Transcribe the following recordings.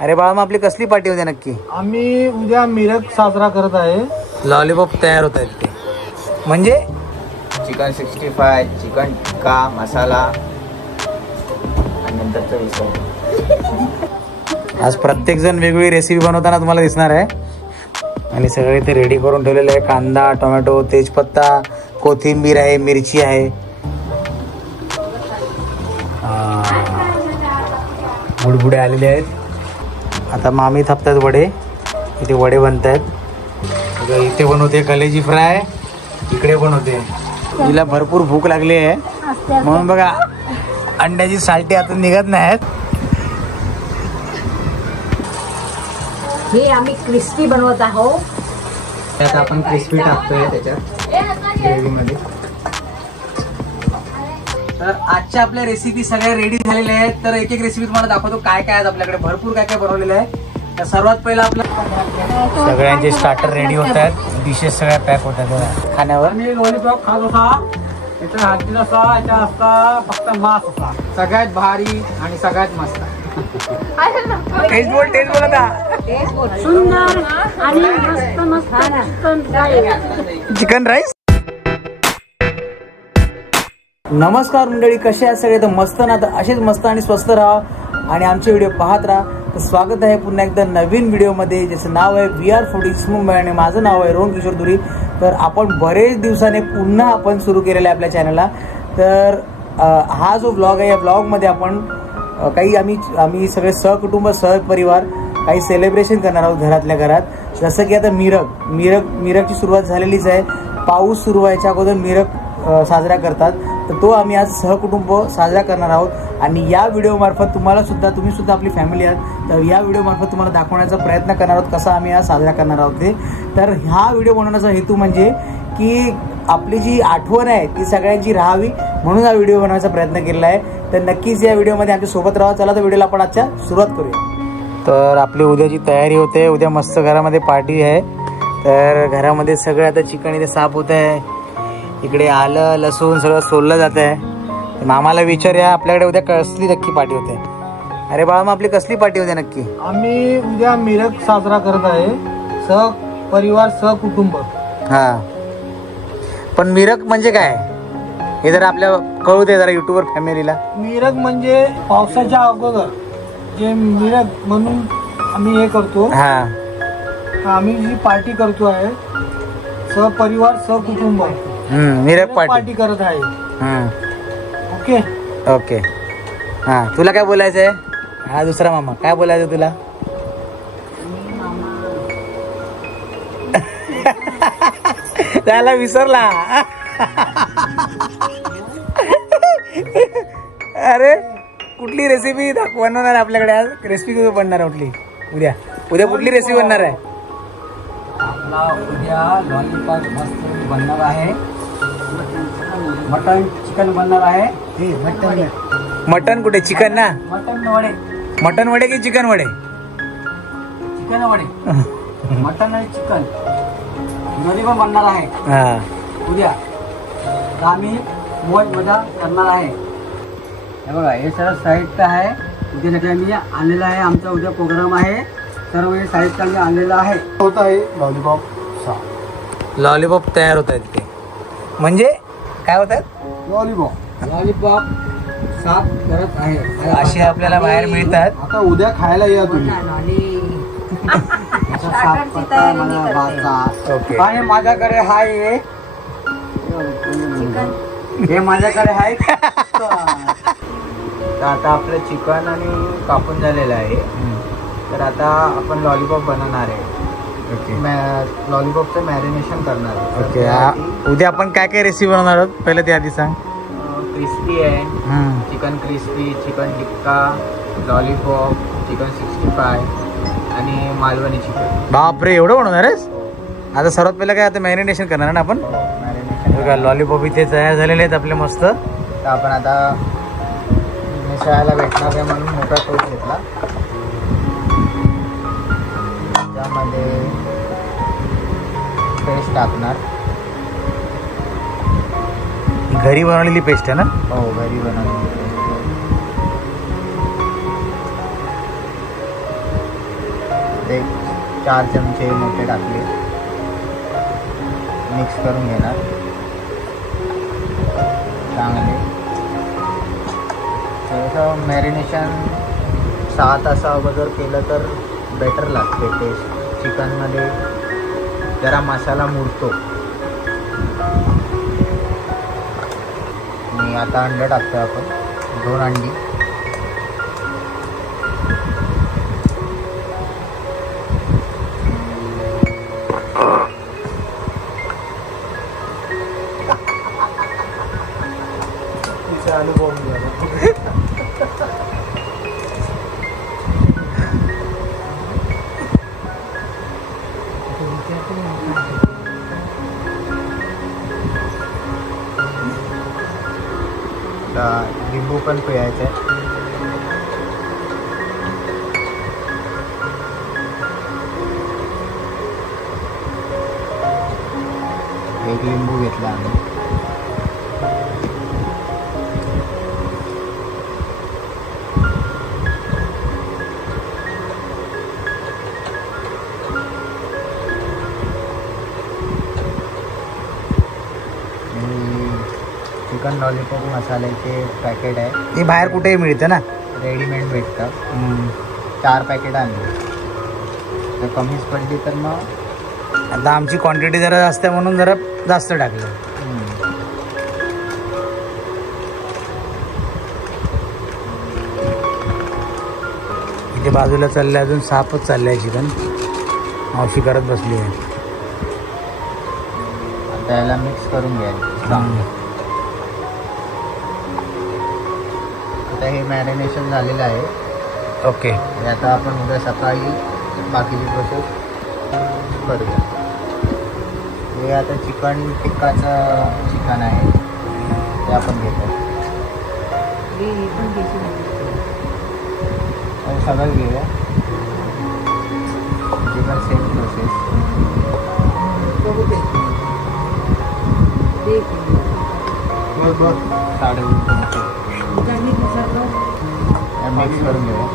अरे बाळा, मग आपली कसली पार्टी होते नक्की? आम्ही उद्या मिरग साजरा करत आहे. लॉलीपॉप तयार होत आहेत ते, म्हणजे चिकन 65, चिकन टिक्का मसाला आणि नंतरचं विसर. आज प्रत्येक जण वेगवेगळी रेसिपी बनवताना तुम्हाला दिसणार आहे. आणि सगळे ते रेडी करून ठेवलेले आहे. कांदा, टोमॅटो, तेजपत्ता, कोथिंबीर आहे, मिरची आहे. बुडबुडे आलेले आहेत. आता मामी थापतात वडे. इथे वडे बनत आहेत. इथे बनवते कलेजी फ्राय, इकडे बनवते. तिला भरपूर भूक लागली आहे म्हणून बघा अंड्याची साल्टी आतून निघत नाहीत. हे आम्ही क्रिस्पी बनवत आहोत. त्यात आपण क्रिस्पी टाकतोय त्याच्यात ग्रेव्हीमध्ये. तर आजच्या आपल्या रेसिपी सगळ्या रेडी झालेल्या आहेत. तर एक एक रेसिपी तुम्हाला दाखवतो काय काय आहेत आपल्याकडे. भरपूर काय काय बनवलेलं आहे. तर सर्वात पहिला आपलं सगळ्यांचे स्टार्टर रेडी होत आहेत. डिशेस सगळ्या पॅक होत आहेत खाण्यावर. आणि लॉलीपॉप खात होता. याचा हाती असा, याचा असता फक्त मांस असा. सगळ्यात भारी आणि सगळ्यात मस्त. टेस्ट बोल आता. सुंदर आणि मस्त मस्त चिकन राईस. नमस्कार मंडळी, कसे आहेत सगळे? तर मस्त ना. तर असेच मस्त आणि स्वस्त राहा आणि आमचे व्हिडिओ पाहत राहा. तर स्वागत आहे पुन्हा एकदा नवीन व्हिडिओमध्ये, ज्याचं नाव आहे VR फूडीज मुंबई आणि माझं नाव आहे रोहन किशोर दुरी. तर आपण बरेच दिवसाने पुन्हा आपण सुरू केलेला आहे आपल्या चॅनलला. तर हा जो ब्लॉग आहे, या ब्लॉगमध्ये आपण काही आम्ही सगळे सहकुटुंब सहपरिवार काही सेलिब्रेशन करणार आहोत घरातल्या घरात. जसं की आता मिरगची सुरुवात झालेलीच आहे. पाऊस सुरू व्हायच्या अगोदर मिरग साजरा करतात. तर तो आम्ही आज सहकुटुंब साजरा करणार आहोत. आणि या व्हिडिओमार्फत तुम्ही सुद्धा आपली फॅमिली आहात. तर या व्हिडिओमार्फत तुम्हाला दाखवण्याचा प्रयत्न करणार आहोत कसा आम्ही आज साजरा करणार आहोत ते. तर हा व्हिडिओ बनवण्याचा हेतू म्हणजे की आपली जी आठवण आहे ती सगळ्यांची राहावी म्हणून हा व्हिडिओ बनवण्याचा प्रयत्न केलेला आहे. तर नक्कीच या व्हिडिओमध्ये आमच्या सोबत राहा. चला तर व्हिडिओला आपण आजच्या सुरुवात करूया. तर आपली उद्याची तयारी होते. उद्या मस्त घरामध्ये पार्टी आहे. तर घरामध्ये सगळं आता चिकन इथे साफ होत आहे. इकडे आलं लसूण सगळं सोललं जात आहे. मामाला विचारूया आपल्याकडे उद्या कसली नक्की पार्टी होते. अरे बाळा, मग आपली कसली पार्टी होते नक्की? आम्ही उद्या मिरग साजरा करत आहे. सहपरिवार सहकुटुंब. हा, पण मिरग म्हणजे काय हे जरा आपल्या कळू दे जरा युट्यूबवर फॅमिलीला. मिरग म्हणजे पावसाच्या अगोदर जे मिरग म्हणून आम्ही हे करतो. हा, आम्ही जी पार्टी करतो आहे सहपरिवार सहकुटुंब मिरग पार्टी करत आहे. Okay okay. हा, तुला काय बोलायचं आहे? हा, दुसरा मामा काय बोलायचं तुला? त्याला विसरला. अरे कुठली रेसिपी बनवणार आपल्याकडे आज? रेसिपी कुठे बनणार कुठली उद्या कुठली रेसिपी बनणार आहे? आपला उद्या लॉलीपॉप मस्त बनणार आहे. मटन चिकन बनणार आहे. मटन कुठे? चिकन ना. मटन वडे की चिकन वडे? चिकन वडे. मटन आणि चिकन दोन्ही पण बनणार आहे उद्या. तर आम्ही मोज मजा करणार आहे. हे बघा, हे सगळं साहित्य आहे उद्यासाठी आम्ही आणलेलं आहे. आमचा उद्या प्रोग्राम आहे. सर्व हे साहित्य आम्ही आणलेलं आहे. होत आहे लॉलीपॉप. लॉलीपॉप तयार होत आहेत ते, म्हणजे काय होत आहेत? लॉलीपॉप साफ करत आहे. असे आपल्याला बाहेर मिळतात. आता उद्या खायला या तुम्ही. ओके. आणि माझ्याकडे आहे हे माझ्याकडे आहे. तर आता आपलं चिकन आणि कापून झालेलं आहे. तर आता आपण लॉलीपॉप बनवणार आहे. लॉलीपॉपचं मॅरिनेशन करणार आहे. ओके. उद्या आपण काय काय रेसिपी बनवणार आहोत पहिलं ते आधी सांग. क्रिस्पी आहे. चिकन क्रिस्पी, चिकन टिक्का, लॉलीपॉप, चिकन 65 आणि मालवणी चिकन. बापरे, एवढं बनवणार आहेस? आता सर्वात पहिलं काय आता मॅरिनेशन करणार ना आपण. मॅरिनेशन. लॉलीपॉप इथे तयार झालेले आहेत आपले मस्त. तर आपण आता मिसळायला भेटणार आहे म्हणून मोठा टोप घेतला. त्यामध्ये पेस्ट टाकणार. घरी बनवलेली पेस्ट आहे ना? हो, घरी बनवलेली. एक 4 चमचे मोठे टाकले. मिक्स करून घेणार चांगले. थोडंसं मॅरिनेशन 6 तासा अगोदर केलं तर बेटर लागते टेस्ट. चिकनमध्ये जरा मसाला मुरतो. आणि आता अंडे टाकतो आपण. 2 अंडी. लिंबू पण पिळायचं आहे. एक लिंबू घेतला आम्ही. चिकन लॉलीपॉप मसाल्याचे पॅकेट आहे. ते बाहेर कुठेही मिळतं ना, रेडीमेड भेटतं. 4 पॅकेट आणले. तर कमीच पडली तर मग आता आमची क्वांटिटी जरा जास्त आहे म्हणून जरा जास्त टाकलं. इथे बाजूला चाललंय अजून साफच चाललंय चिकन. मावशी करत बसली आहे. आता याला मिक्स करून घ्यायचं. आता हे मॅरिनेशन झालेलं आहे. ओके. आता आपण उद्या सकाळी बाकीची प्रोसेस करूया. हे आता चिकन टिक्काचं चिकन आहे ते आपण घेतो. सगळं घेऊया. Chicken same process. मिक्स करून घेऊया.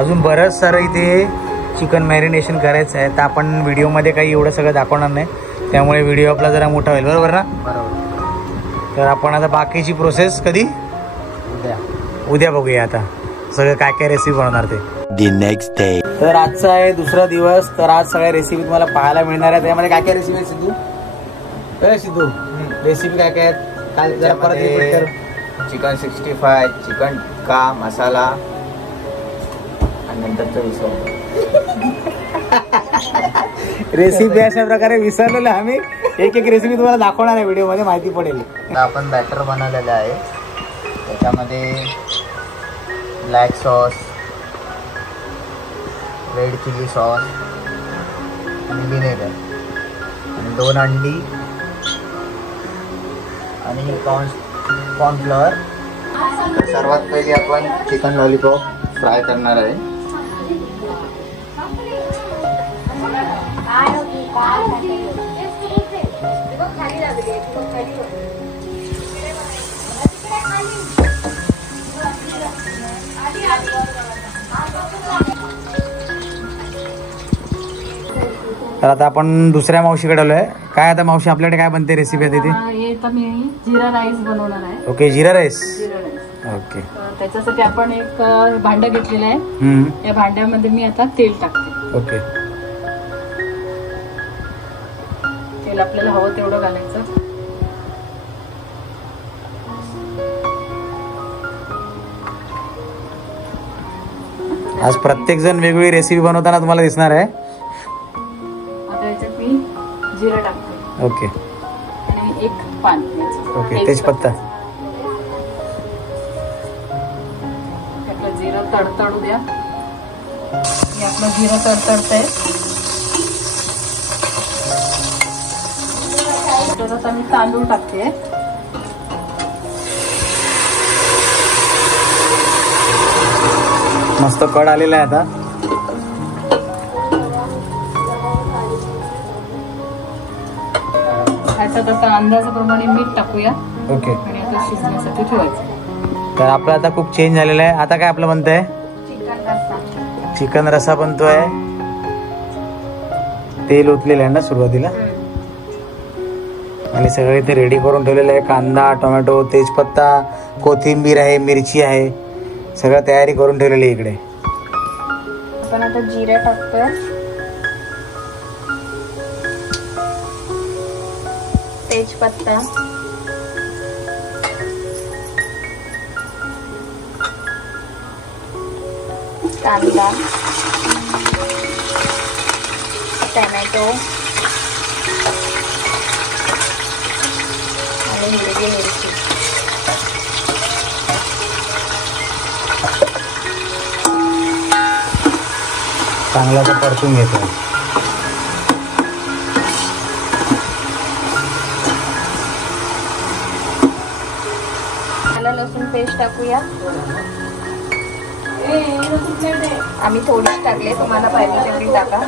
अजून बरंच सारं इथे चिकन मॅरिनेशन करायचं आहे. तर आपण व्हिडिओमध्ये काही एवढं सगळं दाखवणार नाही, त्यामुळे व्हिडिओ आपला जरा मोठा होईल. बरोबर ना? बरोबर. तर आपण आता बाकीची प्रोसेस कधी उद्या बघूया. आता सगळं काय काय रेसिपी बनवणार ते The next day. तर आजचा आहे दुसरा दिवस. तर आज सगळ्या रेसिपी तुम्हाला पाहायला मिळणार आहेत. त्यामध्ये काय काय रेसिपी आहे सिद्धू? सिद्धू रेसिपी काय काय आहेत? काल जरा परत repeat कर. चिकन 65, चिकन टिक्का मसाला आणि नंतरचं विसरलो. रेसिपी अशा प्रकारे विसरलेलो आम्ही. एक एक रेसिपी तुम्हाला दाखवणार आहे व्हिडिओमध्ये, माहिती पडेल. आता आपण बॅटर बनवलेलं आहे. त्याच्यामध्ये black sauce, red chilli sauce आणि विनेगर आणि 2 अंडी आणि कॉर्नफ्लॉवर. सर्वात पहिले आपण चिकन लॉलीपॉप फ्राय करणार आहे. तर आता आपण दुसऱ्या मावशीकडे आलोय. काय आता मावशी आपल्याकडे काय बनते रेसिपी आहे तिथे? हे तर मी जिरा राईस बनवणार आहे. ओके. जिरा राईस. जिरा राईस. ओके. त्याच्यासाठी आपण एक भांडं घेतलेलं आहे. या भांड्यामध्ये मी आता तेल टाकते. ओके. तेल आपल्याला हवं तेवढं घालायचं. आज प्रत्येक जण वेगवेगळी रेसिपी बनवताना तुम्हाला दिसणार आहे. आता याच्यात मी जिरं टाकते. ओके. आणि एक पान. ओके. तेजपत्ता. आपलं जिरं तडतडू द्या. हे आपलं जिरं तडतडतंय. त्याच्यात आता मी तांदूळ टाकते. मस्त कड आलेला आहे आता. ह्याच्यात आता अंदाजाप्रमाणे मीठ टाकूया. ओके. आणि आता शिजण्यासाठी ठेवायचं. तर आपला आता खूप चेंज झालेला आहे. आता काय आपलं बनतंय? चिकन रस्सा. चिकन रस्सा बनतोय. तेल ओतलेलं आहे ना सुरुवातीला, आणि सगळे इथे रेडी करून ठेवलेलं आहे. कांदा, टोमॅटो, तेजपत्ता, कोथिंबीर आहे, मिरची आहे, सगळं तयारी करून ठेवलेली आहे इकडे. आपण आता जिरे टाकतोय. तेजपत्ता, कांदा, टोमॅटो आणि हिरवी मिरची. चांगला तर परतून घेतो. आलं लसूण पेस्ट टाकूया. आम्ही थोडीच टाकले, तुम्हाला पाहिजे तेवढी टाका.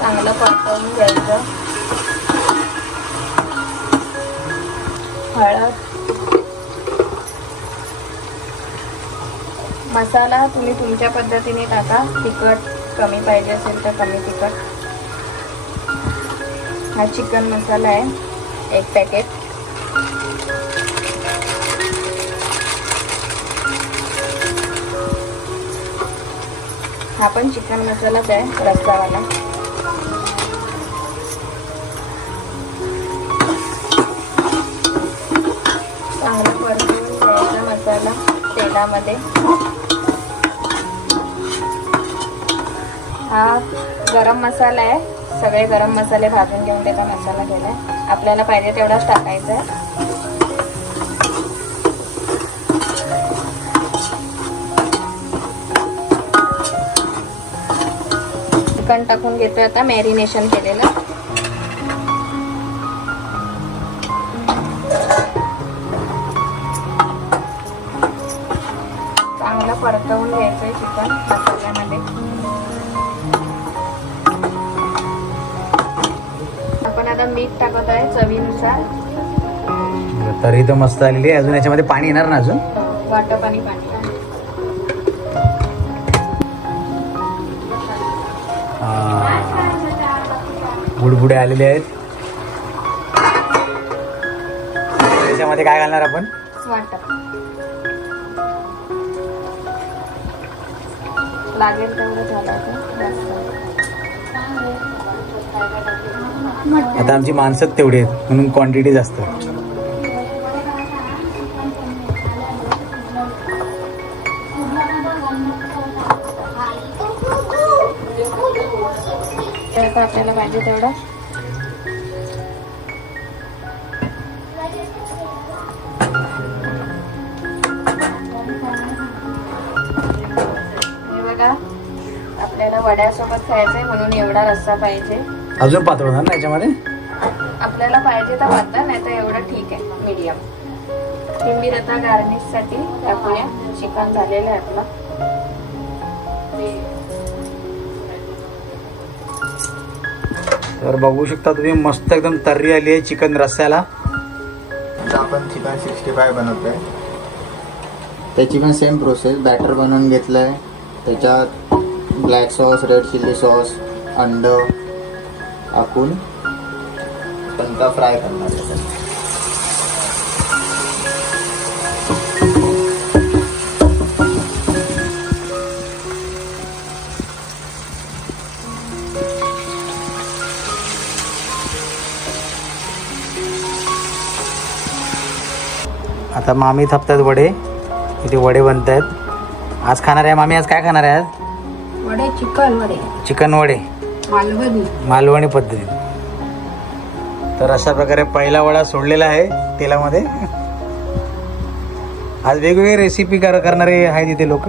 चांगलं परतवून घ्यायचं. हळद, मसाला तुम्ही तुमच्या पद्धतीने टाका. तिखट कमी पाहिजे असेल तर कमी तिखट. हा चिकन मसाला आहे 1 पॅकेट. हा पण चिकन मसालाच आहे रस्सावाला. चांगला परतून घ्यायचा मसाला तेलामध्ये. हा गरम मसाला आहे. सगळे गरम मसाले भाजून घेऊन त्याचा मसाला केलाय. आपल्याला पाहिजे तेवढाच टाकायचा आहे. चिकन टाकून घेतोय आता मॅरिनेशन केलेलं. चांगलं परतवून घ्यायचंय चिकन मसाल्यामध्ये. आपण आता मीठ टाकत आहे चवीनुसार. तरी तर मस्त आलेली आहे. अजून याच्यामध्ये पाणी येणार ना? अजून वाटप पाणी बुडबुडे आलेले आहेत. त्याच्यामध्ये काय घालणार आपण? वाटप. लागेल तेवढं घालायचं. आता आमची माणसं तेवढी आहेत म्हणून क्वांटिटी जास्त. आपल्याला पाहिजे तेवढं. हे बघा, आपल्याला वड्यासोबत खायचंय म्हणून एवढा रस्सा पाहिजे. अजून पातळ होणार ना याच्यामध्ये? आपल्याला पाहिजे तर पातळ, नाही तर एवढं ठीक आहे मीडियम. कोथिंबीर आता गार्निश साठी टाकूया. चिकन झालेलं आहे आपलं. तर बघू शकता तुम्ही, मस्त एकदम तर्री आली आहे चिकन रस्स्याला. आता आपण चिकन 65 बनवतोय. त्याची पण सेम प्रोसेस. बॅटर बनवून घेतलंय. त्याच्यात black sauce, red chilli sauce, अंड टाकून पंता फ्राय करणार आहे. आता मामी थापतात वडे. इथे वडे बनत आहेत. आज खाणार आहे मामी? आज काय खाणार आहे? आज वडे, चिकन वडे, चिकन वडे मालवणी पद्धतीत. तर अशा प्रकारे पहिला वडा सोडलेला आहे तेलामध्ये. आज वेगवेगळी रेसिपी करणारे आहेत इथे लोक.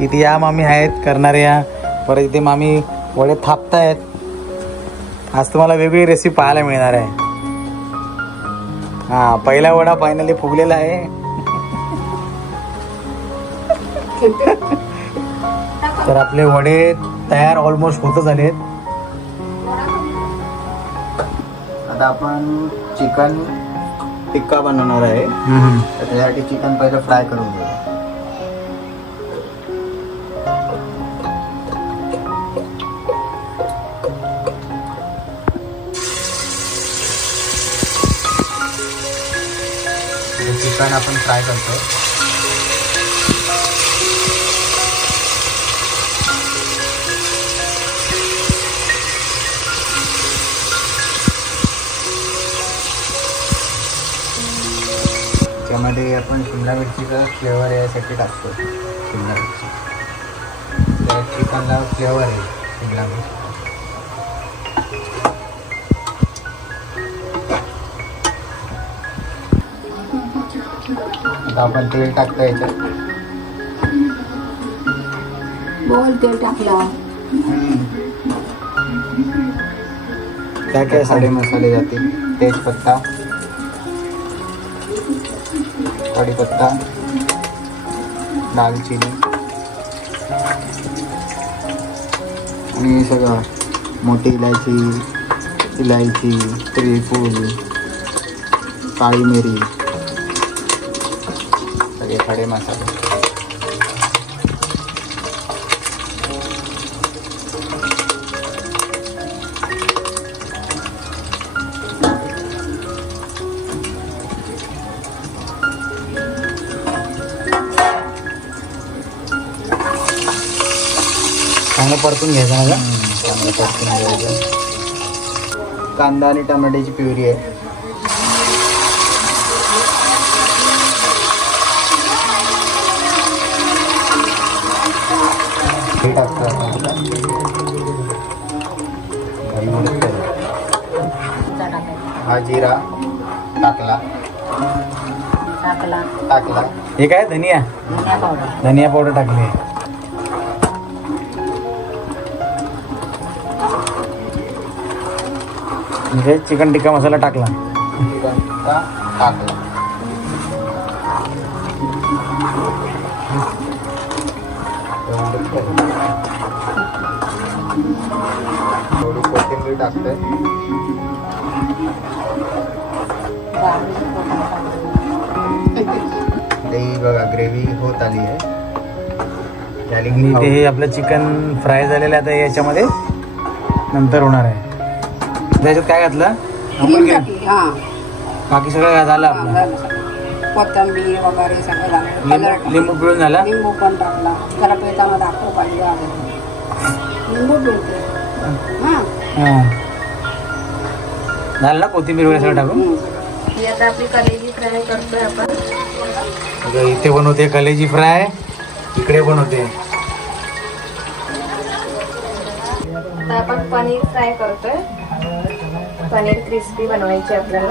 इथे या मामी आहेत करणाऱ्या. परत इथे मामी वडे थापतायत. आज तुम्हाला वेगवेगळी रेसिपी पाहायला मिळणार आहे. हा, पहिला वडा फायनली फुगलेला आहे. तर आपले वडे तयार ऑलमोस्ट होतच आले आहेत. आता आपण चिकन टिक्का बनवणार आहे. तर त्यासाठी चिकन पहिलं फ्राय करून घेऊ. चिकन आपण फ्राय करतो. त्यामध्ये आपण शिमला मिरचीचा फ्लेवर यासाठी टाकतो. शिमला मिरची त्या चिकनला फ्लेवर आहे शिमला मिरची. आता आपण तेल टाकतो याच्यात. बोल तेल टाकला. काय काय साडे मसाले जातील. तेजपत्ता, कढीपत्ता, दालचिनी आणि सगळं मोठी इलायची, त्रिफूल, काळी मिरी, सगळे खडे मसाले. चांगलं परतून घ्यायचं ना. चांगलं परतून घ्यायचं. कांदा आणि टमाट्याची प्युरी आहे. हे टाकतो हा जिरा टाकला. हे काय धनिया पावडर टाकली. म्हणजे चिकन टिक्का मसाला टाकला. चिकन टिक्का टाकला. थोडी कोथिंबीर टाकतोय. ही बघा ग्रेव्ही होत आली आहे. आणि ते हे आपलं चिकन फ्राय झालेलं आहे. आता याच्यामध्ये नंतर होणार आहे. त्याच्यात काय घातलं आपण? बाकी सगळं झालं आपलं. कोथिंबीर वगैरे सगळं झालं. लिंबू पिळून झाला. लिंबू पण टाकला. जरा पेटामध्ये टाकतो पाहिजे. लिंबू पिळते. झालं ना कोथिंबीर वगैरे सगळं टाकून. ही आता आपली कलेजी फ्राय करतोय आपण. इथे बनवते कलेजी फ्राय, इकडे बनवते. आता आपण पनीर फ्राय करतोय. पनीर क्रिस्पी बनवायची आपल्याला.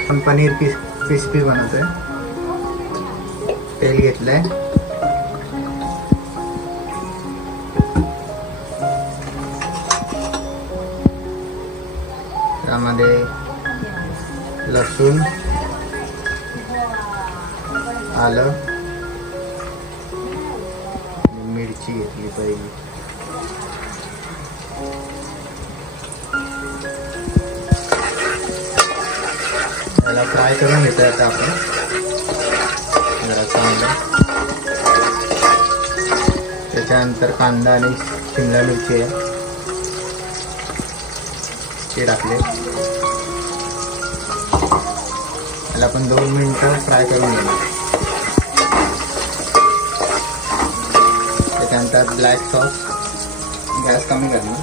आपण पनीर क्रिस्पी बनवतोय. तेल घेतलंय. त्यामध्ये लसूण, आलं, मिरची घेतली पहिली. त्याला फ्राय करून घेतोय आता आपण जरा चांगलं. त्याच्यानंतर कांदा आणि शिमला मिरची आहे ते टाकले. त्याला आपण 2 मिनिटं फ्राय करून घेऊ. त्याच्यानंतर ब्लॅक सॉस. गॅस कमी करणार.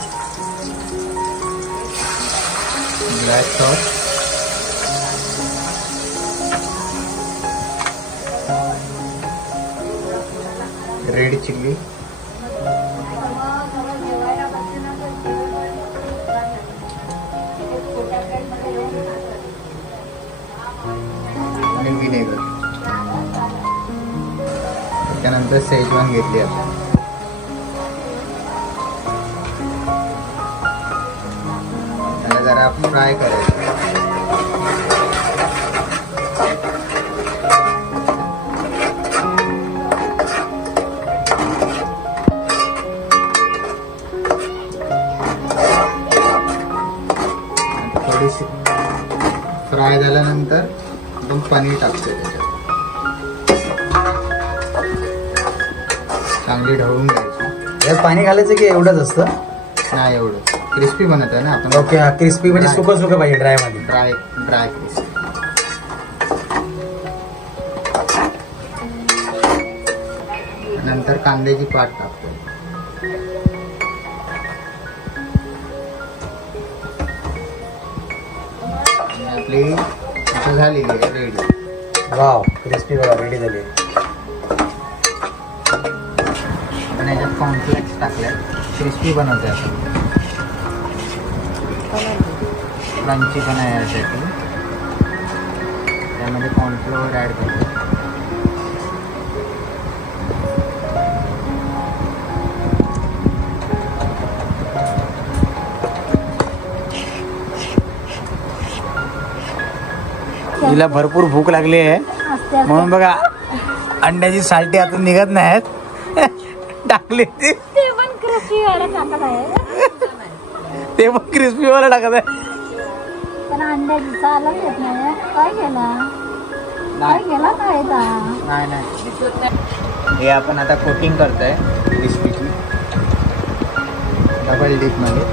ब्लॅक सॉस, रेड चिल्ली, आणि विनेगर. त्यानंतर शेजवान घेतली आपण. त्याला जरा फ्राय करायचं. थोडीशी फ्राय झाल्यानंतर आपण पनीर टाकतो त्याच्यात. चांगली ढवळून घ्यायची. यात पाणी घालायचं की एवढंच असतं? नाही एवढं, क्रिस्पी बनत आहे ना आपण. ओके, हा क्रिस्पी म्हणजे सुकं सुकं पाहिजे ड्राय मध्ये. Dry crispy. नंतर कांद्याची पात टाकतो. आपली आता झालेली आहे रेडी. वाव, क्रिस्पी बघा रेडी झाली. आणि याच्यात कॉर्नफ्लेक्स टाकले, क्रिस्पी बनवते आपण. क्रंची पण आहे यासाठी. त्यामध्ये कॉर्नफ्लोअर ॲड करतो. तिला भरपूर भूक लागली आहे म्हणून बघा अंड्याची साल्टी आतून निघत नाहीत. टाकली ते पण क्रिस्पी वाला टाकत आहे. पण अंड्याची चालच येत नाही. काय केला काय नाही. हे आपण आता कोटिंग करतोय क्रिस्पीची डबल डीप मध्ये.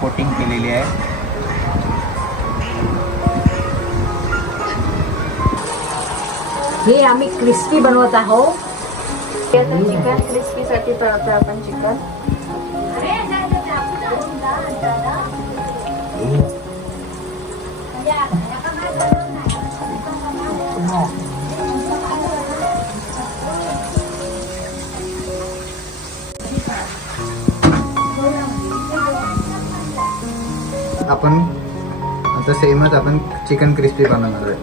कोटिंग केलेली आहे. हे आम्ही क्रिस्पी बनवत आहोत. चिकन क्रिस्पी साठी तळतोय आपण चिकन. आपण आता सेमच आपण चिकन क्रिस्पी बनवणार आहे.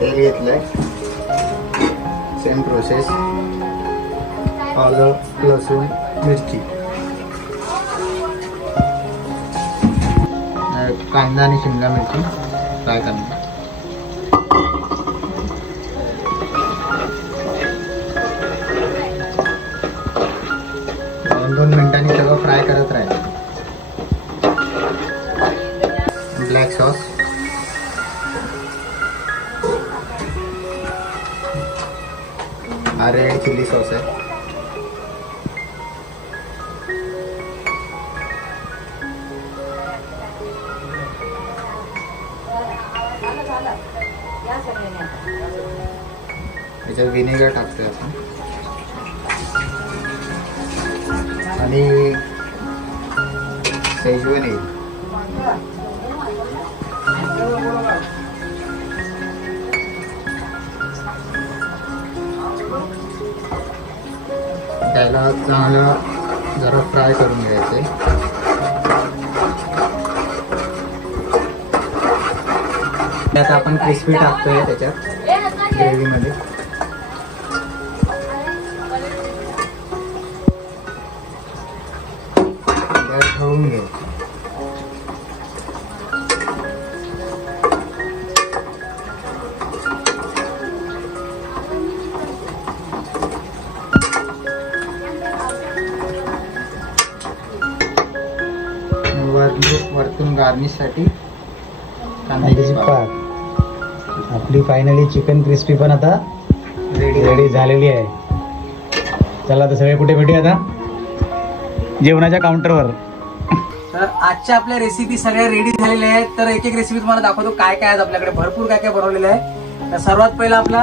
तेल घेतलंय, सेम प्रोसेस. आलं, लसूण, मिरची, कांदा आणि शिमला मिरची फ्राय करणार. दोन मिनिटांनी सगळं फ्राय करत राहायचं. ब्लॅक सॉस, हा रेड चिली सॉस आहे. त्याच्यात विनेगर टाकतोय आपण आणि शेजवान येईल. त्याला चांगला जरा फ्राय करून घ्यायचे. त्यात आपण क्रिस्पी टाकतोय त्याच्यात ग्रेव्हीमध्ये. ठेवून घ्यायचं. वरतून गार्निशसाठी कांद्याची पात. आपली फायनली चिकन क्रिस्पी पण आता रेडी झालेली आहे. चला आता सगळे कुठे भेटूया आता? जेवणाच्या काउंटरवर. तर आजच्या आपल्या रेसिपी सगळ्या रेडी झालेल्या आहेत. तर एक एक रेसिपी तुम्हाला दाखवतो काय काय आहेत आपल्याकडे. भरपूर काय काय बनवलेलं आहे. तर सर्वात पहिला आपला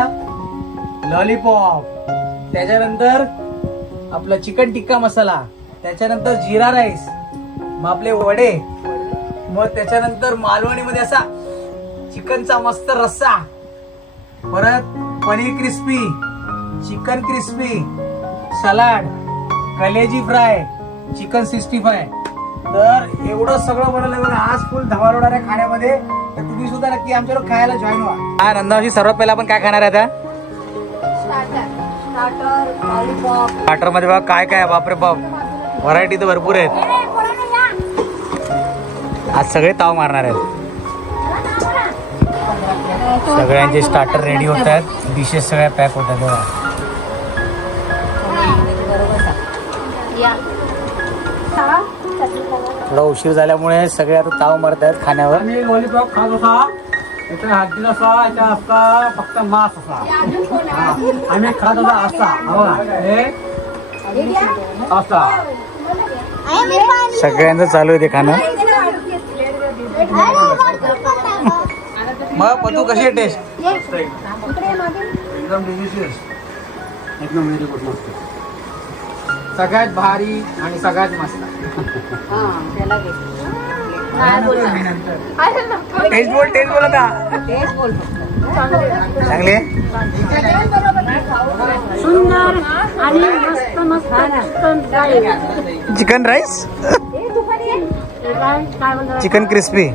लॉलीपॉप, त्याच्यानंतर आपला चिकन टिक्का मसाला, त्याच्यानंतर जिरा राईस, मग आपले वडे, मग त्याच्यानंतर मालवणीमध्ये असा चिकनचा मस्त रस्सा, परत paneer crispy, chicken crispy, salad, कलेजी फ्राय, चिकन 65. तर एवढं सगळं बनवलं बघा. आज फुल धमाल होणार आहे खाण्यामध्ये. तर तुम्ही सुद्धा नक्की आमच्यावर खायला जॉईन व्हा. हा नंदावशी, सर्वात पहिला आपण काय खाणार आहे आता? स्टार्टर मध्ये बघा काय काय. बापरे बाप, व्हरायटी तर भरपूर आहेत. आज सगळे ताव मारणार आहेत. सगळ्यांचे स्टार्टर रेडी होत आहेत. डिशेस सगळ्या पॅक होत आहेत बघा. थोडा उशीर झाल्यामुळे सगळे आता ताव मारत आहेत खाण्यावर. आम्ही लॉलीपॉप खात असा याचा हड्डी नसा याचा असता फक्त मांस असा आम्ही खात होता असा हे असा. सगळ्यांचं चालू आहे ते खाणं. मग पतू कशी आहे टेस्ट? एकदम डिलिशियस, एकदम व्हेरी गुड, मस्त, सगळ्यात भारी आणि सगळ्यात मस्त. टेस्ट बोल आता. चांगली आहे. सुंदर आणि मस्त मस्त चिकन राईस, चिकन क्रिस्पी.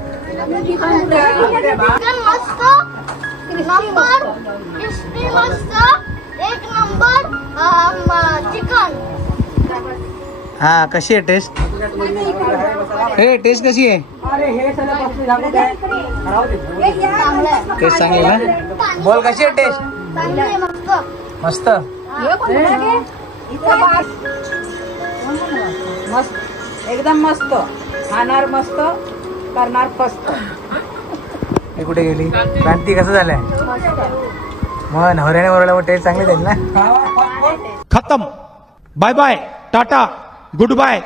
हा कशी आहे टेस्ट? हे टेस्ट कशी आहे? टेस्ट चांगली ना? बोल कशी आहे टेस्ट? मस्त. मस्त, एकदम मस्त. खाणार मस्त, करणार फस्त. हे कुठे गेली क्रांती? कसं झालंय मग? नवऱ्याने बरोबर टेस्ट चांगली जाईल ना? खत्म. Bye bye, tata, good bye.